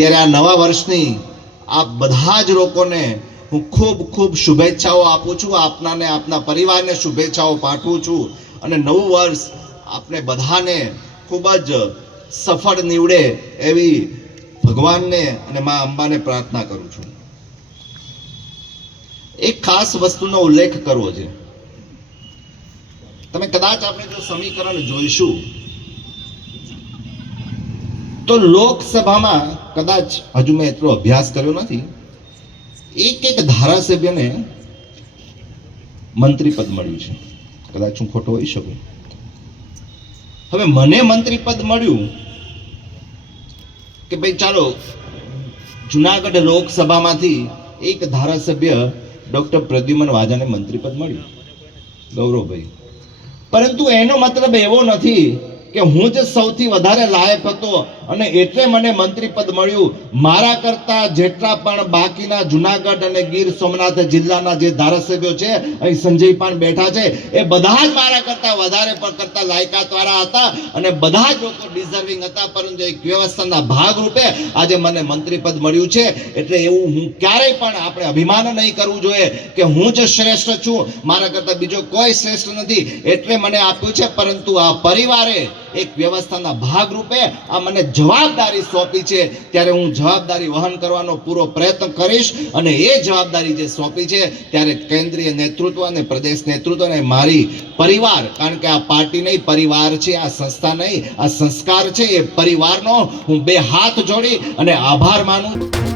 ત્યારે આ નવા વર્ષની આ બધા જ લોકોને હું ખૂબ ખૂબ શુભેચ્છાઓ આપું છું. આપનાને, આપના પરિવારને શુભેચ્છાઓ પાઠવું છું. અને નવું વર્ષ આપણે બધાને ખૂબ જ સફળ નીવડે એવી ભગવાનને અને મા અંબાને પ્રાર્થના કરું છું. એક ખાસ વસ્તુનો ઉલ્લેખ કરવો છે. તમે કદાચ આપણે જો સમીકરણ જોઈશું તો લોકસભામાં કદાચ હજુ મેં એટલો અભ્યાસ કર્યો નથી, એક એક ધારાસભ્યને મંત્રી પદ મળ્યું છે. કદાચ હું ખોટો હોઈ શકું. હવે મને મંત્રી પદ મળ્યું કે ભાઈ ચાલો, જુનાગઢ લોકસભામાંથી એક ધારાસભ્ય ડોક્ટર પ્રદ્યુમન વાજાને મંત્રી પદ મળ્યું. ગૌરવભાઈ. પરંતુ એનો મતલબ એવો નથી કે હું જ સૌથી વધારે લાયક હતો અને એટલે મને મંત્રી પદ મળ્યું. મારા કરતા જેટલા પણ બાકીના જુનાગઢ અને ગીર સોમનાથ જિલ્લાના જે ધારાસભ્યો છે, અહીં સંજય પાન બેઠા છે, એ બધા જ મારા કરતા વધારે કરતા લાયકાત વાળા હતા અને બધા જ લોકો ડિઝર્વિંગ હતા, પરંતુ એક વ્યવસ્થાના ભાગરૂપે આજે મને મંત્રી પદ મળ્યું છે. એટલે એવું હું ક્યારેય પણ આપણે અભિમાન નહીં કરવું જોઈએ કે હું જ શ્રેષ્ઠ છું. મારા કરતા બીજો કોઈ શ્રેષ્ઠ નથી. એટલે મને આપ્યું છે, પરંતુ આ પરિવારે એક વ્યવસ્થાના ભાગરૂપે આ મને જવાબદારી સોંપી છે. ત્યારે હું જવાબદારી વહન કરવાનો પૂરો પ્રયત્ન કરીશ અને એ જવાબદારી જે સોંપી છે, ત્યારે કેન્દ્રીય નેતૃત્વ અને પ્રદેશ નેતૃત્વ અને મારી પરિવાર, કારણ કે આ પાર્ટી નહીં, પરિવાર છે, આ સંસ્થા નહીં, આ સંસ્કાર છે, એ પરિવારનો હું બે હાથ જોડી અને આભાર માનું